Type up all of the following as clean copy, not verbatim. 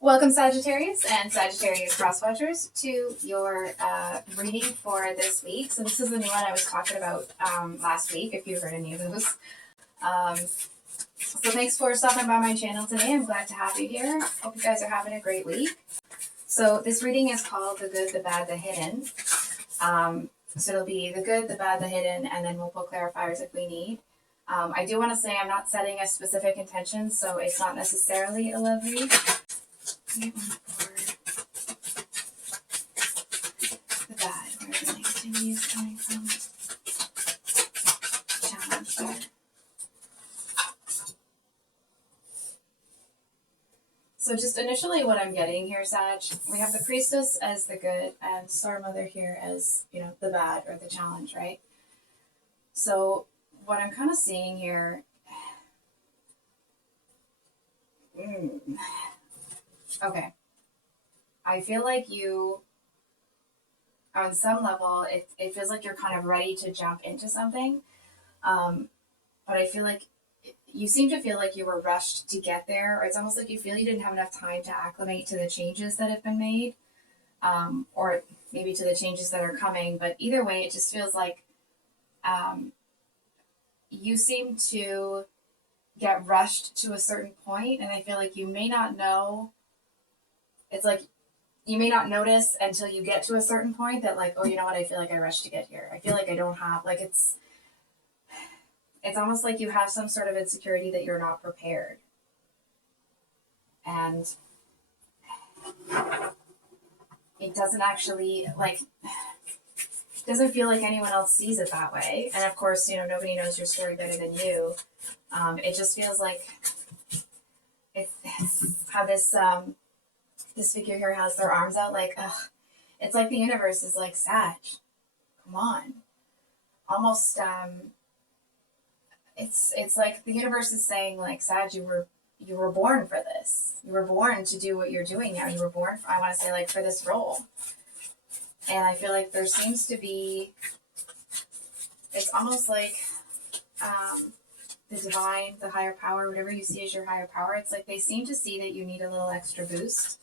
Welcome, Sagittarius and Sagittarius cross-watchers, to your reading for this week. So this is the new one I was talking about last week, if you heard any of those. So thanks for stopping by my channel today. I'm glad to have you here. Hope you guys are having a great week. So this reading is called The Good, the Bad, the Hidden. So it'll be the good, the bad, the hidden, and then we'll put clarifiers if we need. I do want to say I'm not setting a specific intention, so it's not necessarily a love read. The bad, where the negativity is coming from. Challenge there. So just initially what I'm getting here, Sag, we have the Priestess as the good and Star Mother here as, the bad or the challenge, right? So what I'm kind of seeing here, okay, I feel like you, on some level, it feels like you're kind of ready to jump into something, but I feel like you seem to feel like you were rushed to get there, or it's almost like you feel you didn't have enough time to acclimate to the changes that have been made, or maybe to the changes that are coming, but either way, it just feels like you seem to get rushed to a certain point, and I feel like you may not know. It's like you may not notice until you get to a certain point that, like, oh, you know what, I feel like I rushed to get here. I feel like I don't have, like, it's almost like you have some sort of insecurity that you're not prepared. And it doesn't actually, like, it doesn't feel like anyone else sees it that way. And of course, nobody knows your story better than you. It just feels like it's how this figure here has their arms out, like, ugh. It's like the universe is like, Sag, come on. Almost, it's like the universe is saying, like, Sag, you were born for this. You were born to do what you're doing now. You were born for, I want to say, like, for this role. And I feel like there seems to be, it's almost like the divine, the higher power, whatever you see as your higher power, it's like they seem to see that you need a little extra boost.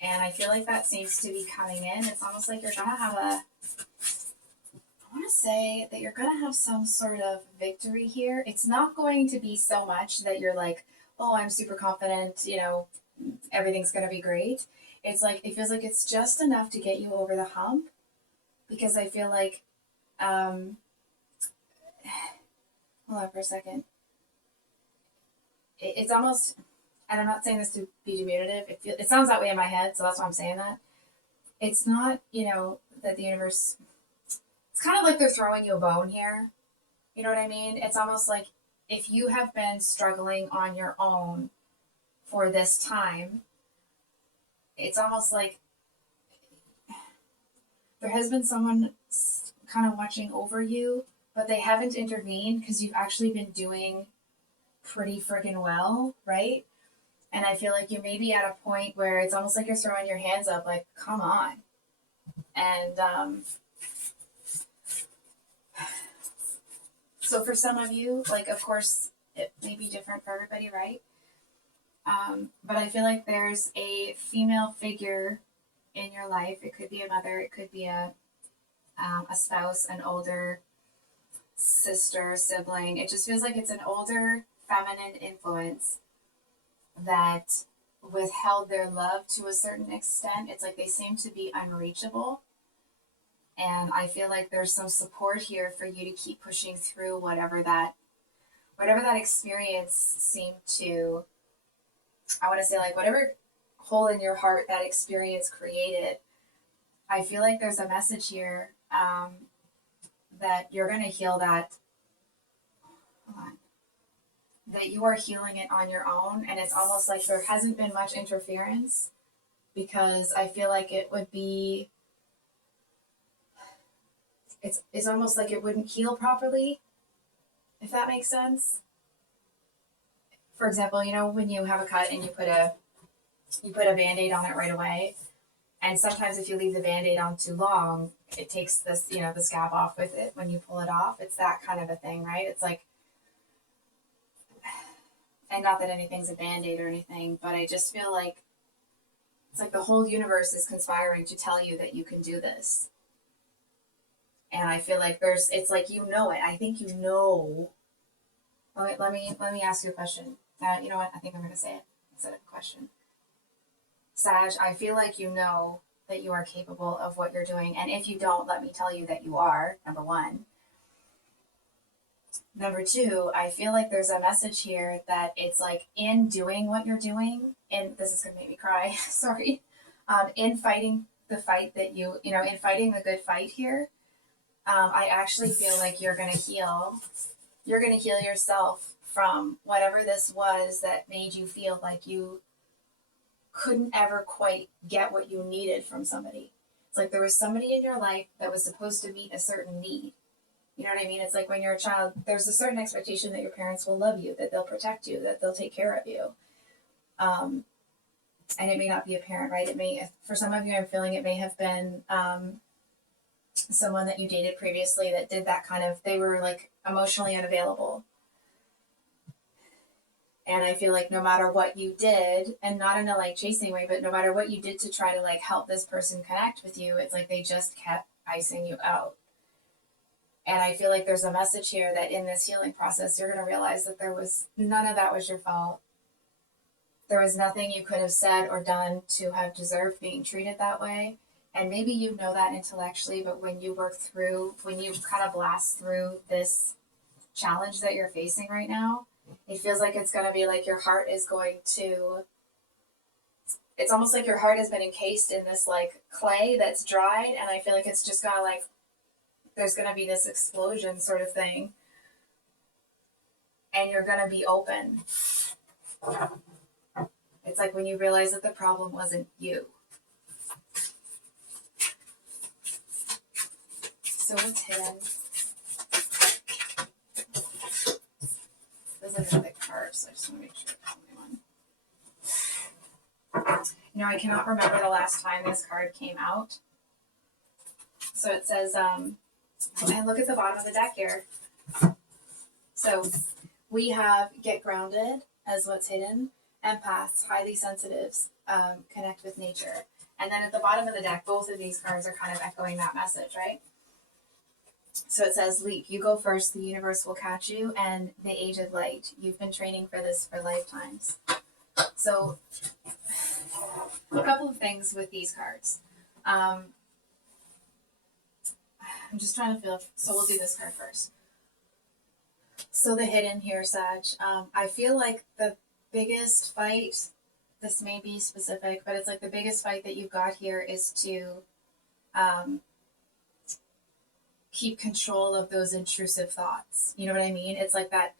And I feel like that seems to be coming in. It's almost like you're going to have I want to say that you're going to have some sort of victory here. It's not going to be so much that you're like, oh, I'm super confident, everything's going to be great. It's like, it feels like it's just enough to get you over the hump, because I feel like, hold on for a second. It's almost, and I'm not saying this to be diminutive, it sounds that way in my head, so that's why I'm saying that. It's not, that the universe, it's kind of like they're throwing you a bone here. You know what I mean? It's almost like if you have been struggling on your own for this time, it's almost like there has been someone kind of watching over you, but they haven't intervened because you've actually been doing pretty friggin' well, right? And I feel like you may be at a point where it's almost like you're throwing your hands up, like, come on. And so for some of you, like, of course, it may be different for everybody, right? But I feel like there's a female figure in your life. It could be a mother, it could be a spouse, an older sister, sibling. It just feels like it's an older feminine influence that withheld their love to a certain extent. It's like they seem to be unreachable. And I feel like there's some support here for you to keep pushing through whatever that experience seemed to, I want to say, like, whatever hole in your heart that experience created. I feel like there's a message here that you're going to heal that. Hold on. That you are healing it on your own, and it's almost like there hasn't been much interference, because I feel like it would be, it's almost like it wouldn't heal properly, if that makes sense. For example, when you have a cut and you put a Band-Aid on it right away, and sometimes if you leave the Band-Aid on too long, it takes this, the scab off with it when you pull it off. It's that kind of a thing, right? It's like, and not that anything's a Band-Aid or anything, but I just feel like It's like the whole universe is conspiring to tell you that you can do this. And I feel like it's like, you know it. I think you know. Let me ask you a question. You know what? I think I'm going to say it instead of a question. Sag, I feel like you know that you are capable of what you're doing. And if you don't, let me tell you that you are, number one. Number two, I feel like there's a message here that it's like, in doing what you're doing, and this is going to make me cry, sorry, in fighting the fight that in fighting the good fight here, I actually feel like you're going to heal yourself from whatever this was that made you feel like you couldn't ever quite get what you needed from somebody. It's like there was somebody in your life that was supposed to meet a certain need. You know what I mean? It's like when you're a child, there's a certain expectation that your parents will love you, that they'll protect you, that they'll take care of you. And it may not be a parent, right? It may, for some of you, I'm feeling it may have been someone that you dated previously that did that kind of, they were like emotionally unavailable. And I feel like no matter what you did, and not in a like chasing way, but no matter what you did to try to like help this person connect with you, it's like they just kept icing you out. And I feel like there's a message here that in this healing process, you're going to realize that none of that was your fault. There was nothing you could have said or done to have deserved being treated that way. And maybe you know that intellectually, but when you kind of blast through this challenge that you're facing right now, it feels like it's going to be like your heart is going to, it's almost like your heart has been encased in this like clay that's dried. And I feel like it's just going to like, there's going to be this explosion sort of thing. And you're going to be open. It's like when you realize that the problem wasn't you. So what's hidden? There's like a thick card, so I just want to make sure it's the only one. You know, I cannot remember the last time this card came out. So it says, and look at the bottom of the deck here. So we have get grounded as what's hidden, empaths, highly sensitives, connect with nature. And then at the bottom of the deck, both of these cards are kind of echoing that message, right? So it says, leap, you go first, the universe will catch you, and the age of light. You've been training for this for lifetimes. So a couple of things with these cards. I'm just trying to feel, so we'll do this card first. So the hidden here, Sag, I feel like the biggest fight, this may be specific, but it's like the biggest fight that you've got here is to keep control of those intrusive thoughts. You know what I mean? It's like that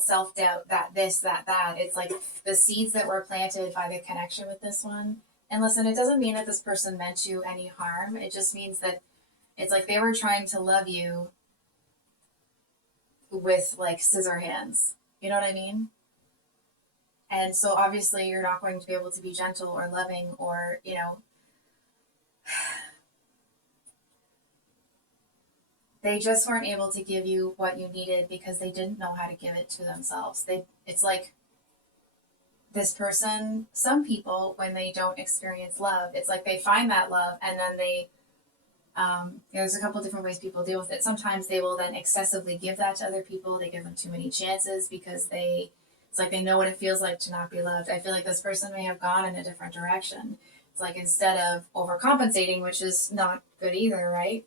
self-doubt, that this, that. It's like the seeds that were planted by the connection with this one. And listen, it doesn't mean that this person meant you any harm. It just means that it's like they were trying to love you with like scissor hands. You know what I mean? And so obviously you're not going to be able to be gentle or loving or, you know, they just weren't able to give you what you needed because they didn't know how to give it to themselves. It's like this person, some people, when they don't experience love, it's like they find that love and then they, there's a couple different ways people deal with it. Sometimes they will then excessively give that to other people. They give them too many chances because it's like they know what it feels like to not be loved. I feel like this person may have gone in a different direction. It's like instead of overcompensating, which is not good either, right?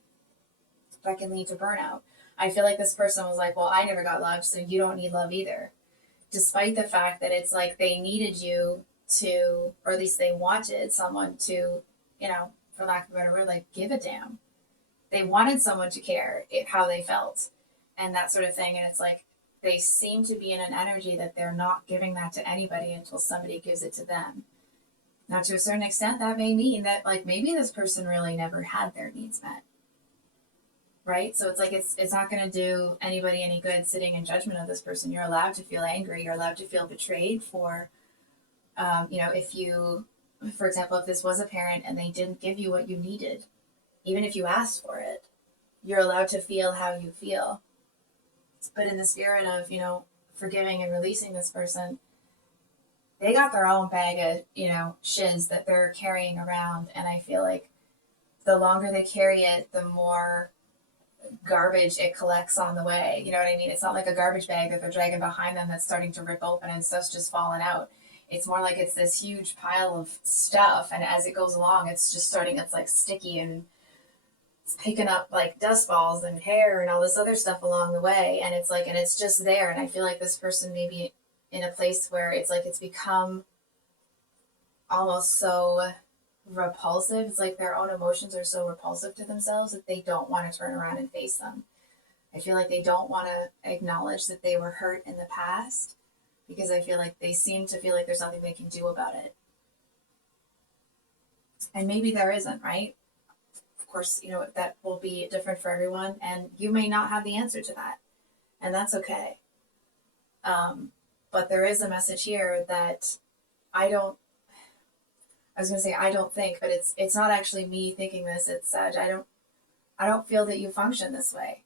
That can lead to burnout. I feel like this person was like, well, I never got loved, so you don't need love either. Despite the fact that it's like they needed you to, or at least they wanted someone to, you know, for lack of a better word, like give a damn. They wanted someone to care how they felt and that sort of thing. And it's like they seem to be in an energy that they're not giving that to anybody until somebody gives it to them. Now, to a certain extent, that may mean that like maybe this person really never had their needs met. Right? So it's like it's not going to do anybody any good sitting in judgment of this person. You're allowed to feel angry. You're allowed to feel betrayed for, you know, if you, for example, if this was a parent and they didn't give you what you needed, even if you asked for it, you're allowed to feel how you feel. But in the spirit of, you know, forgiving and releasing this person, they got their own bag of, shiz that they're carrying around. And I feel like the longer they carry it, the more garbage it collects on the way. You know what I mean? It's not like a garbage bag that they're dragging behind them that's starting to rip open and stuff's just falling out. It's more like it's this huge pile of stuff, and as it goes along, it's just starting, it's like sticky and it's picking up like dust balls and hair and all this other stuff along the way. And it's like, and it's just there. And I feel like this person may be in a place where it's like it's become almost so repulsive. It's like their own emotions are so repulsive to themselves that they don't want to turn around and face them. I feel like they don't want to acknowledge that they were hurt in the past, because I feel like they seem to feel like there's nothing they can do about it. And maybe there isn't, right? Of course, that will be different for everyone, and you may not have the answer to that, and that's okay. But there is a message here that I don't think, but it's not actually me thinking this. It's Sag. I don't feel that you function this way.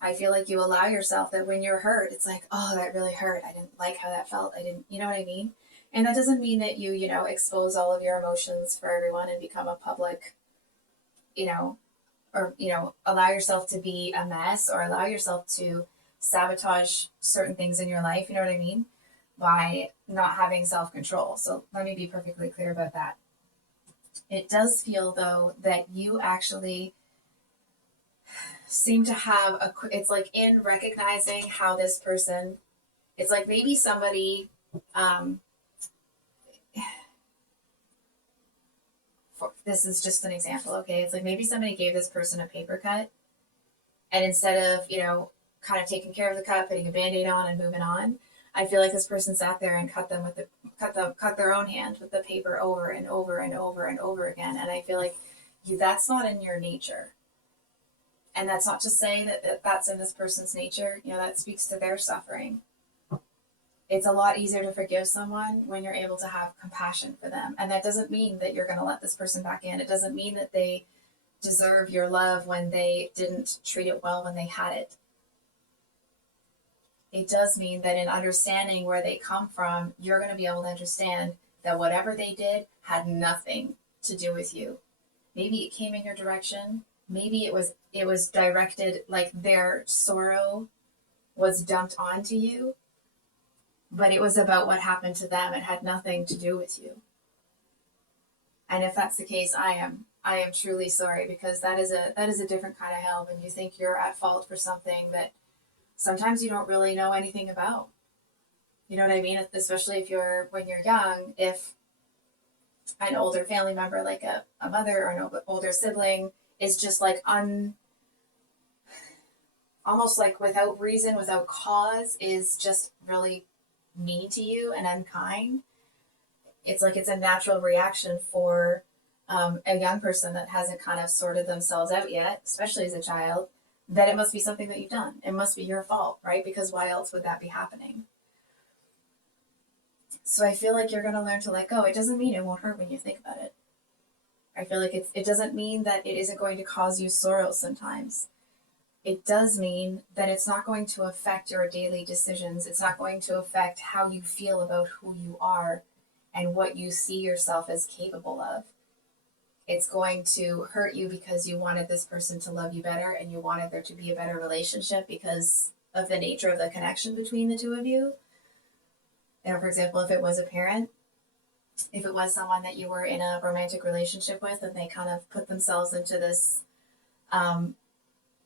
I feel like you allow yourself that when you're hurt, it's like, oh, that really hurt. I didn't like how that felt. You know what I mean? And that doesn't mean that you expose all of your emotions for everyone and become a public, or, allow yourself to be a mess, or allow yourself to sabotage certain things in your life. You know what I mean? By not having self-control. So let me be perfectly clear about that. It does feel, though, that you actually seem to have it's like in recognizing how this person, it's like maybe somebody, this is just an example, okay? It's like maybe somebody gave this person a paper cut, and instead of, kind of taking care of the cut, putting a Band-Aid on and moving on, I feel like this person sat there and cut their own hand with the paper over and over and over and over again. And I feel like that's not in your nature. And that's not to say that that's in this person's nature. That speaks to their suffering. It's a lot easier to forgive someone when you're able to have compassion for them. And that doesn't mean that you're going to let this person back in. It doesn't mean that they deserve your love when they didn't treat it well when they had it. It does mean that in understanding where they come from, you're going to be able to understand that whatever they did had nothing to do with you. Maybe it came in your direction. Maybe it was directed, like their sorrow was dumped onto you, but it was about what happened to them. It had nothing to do with you. And if that's the case, I am truly sorry, because that is a different kind of hell when you think you're at fault for something that sometimes you don't really know anything about. You know what I mean? Especially when you're young, if an older family member, like a mother or an older sibling, is just like almost like without reason, without cause, is just really mean to you and unkind. It's like it's a natural reaction for a young person that hasn't kind of sorted themselves out yet, especially as a child, that it must be something that you've done. It must be your fault, right? Because why else would that be happening? So I feel like you're going to learn to let go. It doesn't mean it won't hurt when you think about it. I feel like it doesn't mean that it isn't going to cause you sorrow sometimes. It does mean that it's not going to affect your daily decisions. It's not going to affect how you feel about who you are and what you see yourself as capable of. It's going to hurt you because you wanted this person to love you better, and you wanted there to be a better relationship because of the nature of the connection between the two of you. For example, if it was a parent, if it was someone that you were in a romantic relationship with, and they kind of put themselves into this,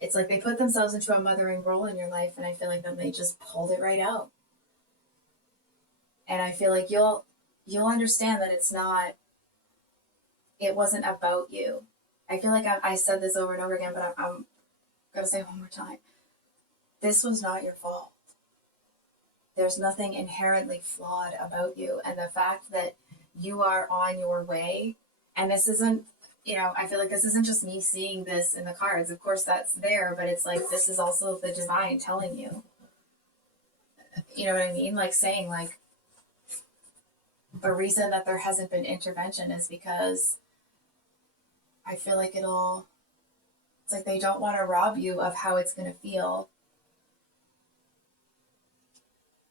it's like they put themselves into a mothering role in your life, and I feel like then they just pulled it right out. And I feel like you'll understand that it wasn't about you. I feel like I said this over and over again, but I'm going to say it one more time. This was not your fault. There's nothing inherently flawed about you. And the fact that you are on your way, and this isn't, I feel like this isn't just me seeing this in the cards. Of course that's there, but it's like, this is also the divine telling you. You know what I mean? Like saying, like, the reason that there hasn't been intervention is because I feel like it's like they don't want to rob you of how it's going to feel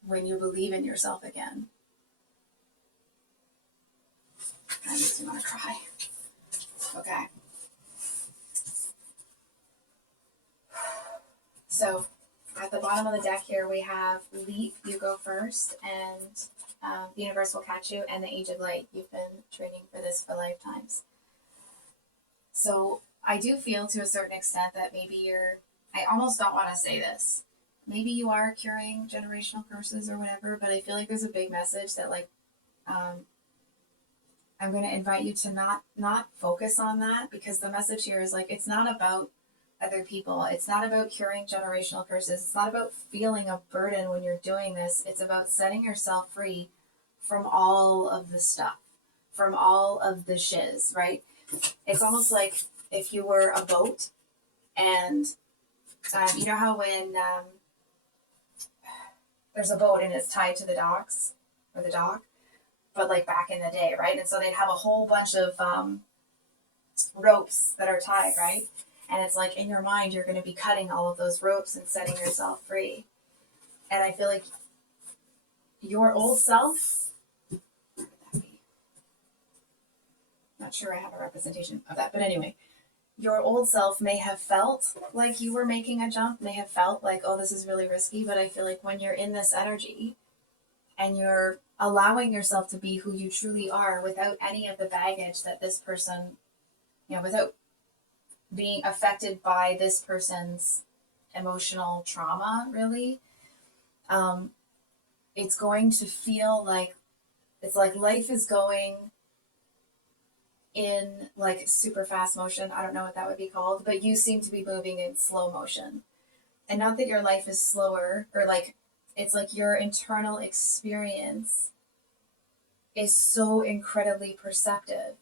when you believe in yourself again. makes me want to cry. Okay. So at the bottom of the deck here, we have Leap, you go first, and the universe will catch you, and the Age of Light. You've been training for this for lifetimes. So I do feel to a certain extent that maybe I almost don't want to say this. Maybe you are curing generational curses or whatever, but I feel like there's a big message that like, I'm going to invite you to not focus on that, because the message here is like, it's not about other people. It's not about curing generational curses. It's not about feeling a burden when you're doing this. It's about setting yourself free from all of the stuff, from all of the shiz, right? It's almost like if you were a boat and you know how when there's a boat and it's tied to the docks or the dock, but like back in the day, right? And so they'd have a whole bunch of ropes that are tied, right? And it's like in your mind, you're going to be cutting all of those ropes and setting yourself free. And I feel like your old self, not sure I have a representation of that, but anyway, your old self may have felt like you were making a jump, may have felt like, oh, this is really risky. But I feel like when you're in this energy and you're allowing yourself to be who you truly are without any of the baggage that this person, without being affected by this person's emotional trauma, really, it's going to feel like, it's like life is going in like super fast motion. I don't know what that would be called, but you seem to be moving in slow motion. And not that your life is slower, or like, it's like your internal experience is so incredibly perceptive.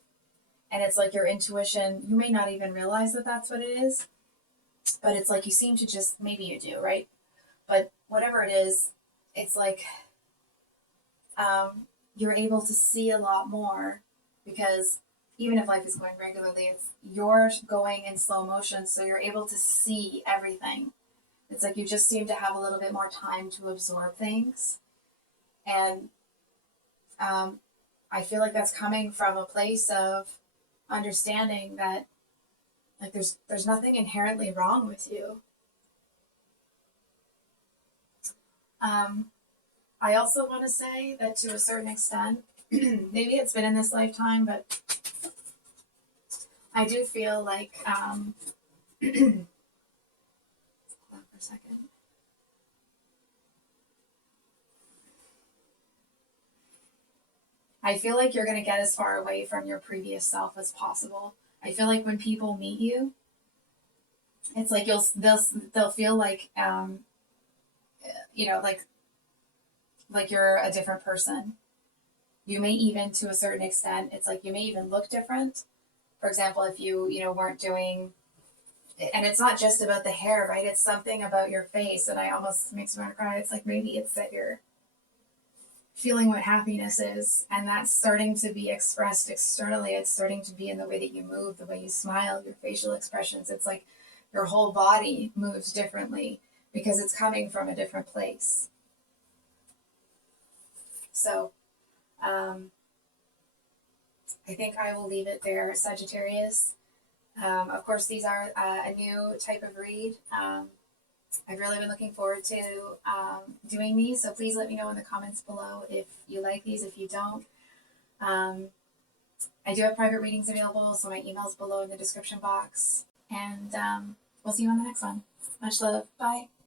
And it's like your intuition, you may not even realize that that's what it is, but it's like you seem to just, maybe you do, right? But whatever it is, it's like you're able to see a lot more, because even if life is going regularly, you're going in slow motion, so you're able to see everything. It's like you just seem to have a little bit more time to absorb things. And I feel like that's coming from a place of understanding that like there's nothing inherently wrong with you. I also want to say that to a certain extent, maybe it's been in this lifetime, but I do feel like hold on for a second. I feel like you're going to get as far away from your previous self as possible. I feel like when people meet you, it's like they'll feel like like you're a different person. You may even, to a certain extent, it's like you may even look different. For example, if you weren't doing, and it's not just about the hair, right? It's something about your face that I almost makes me want to cry. It's like maybe it's that you're feeling what happiness is, and that's starting to be expressed externally. It's starting to be in the way that you move, the way you smile, your facial expressions. It's like your whole body moves differently because it's coming from a different place. So I think I will leave it there, Sagittarius. Of course, these are a new type of read. I've really been looking forward to doing these, so please let me know in the comments below if you like these, if you don't. I do have private readings available, so my email's below in the description box. And we'll see you on the next one. Much love. Bye.